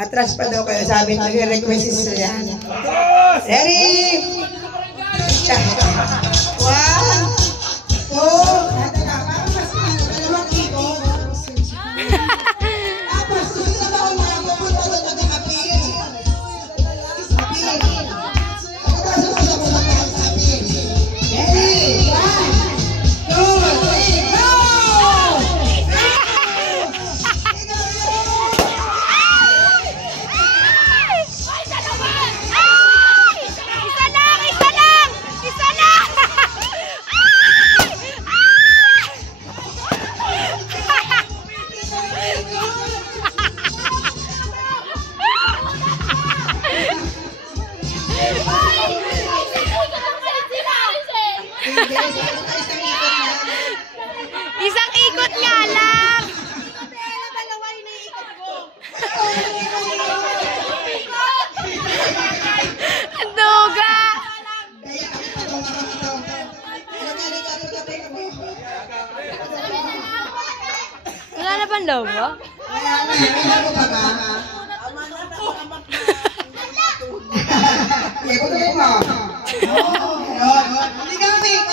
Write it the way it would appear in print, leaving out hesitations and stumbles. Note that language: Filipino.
Atras pa daw kayo, sabi nag-request siya. Ready? 1, 2, isang ikot nga lang. Duga. Wala na bang logo? Hindi kami.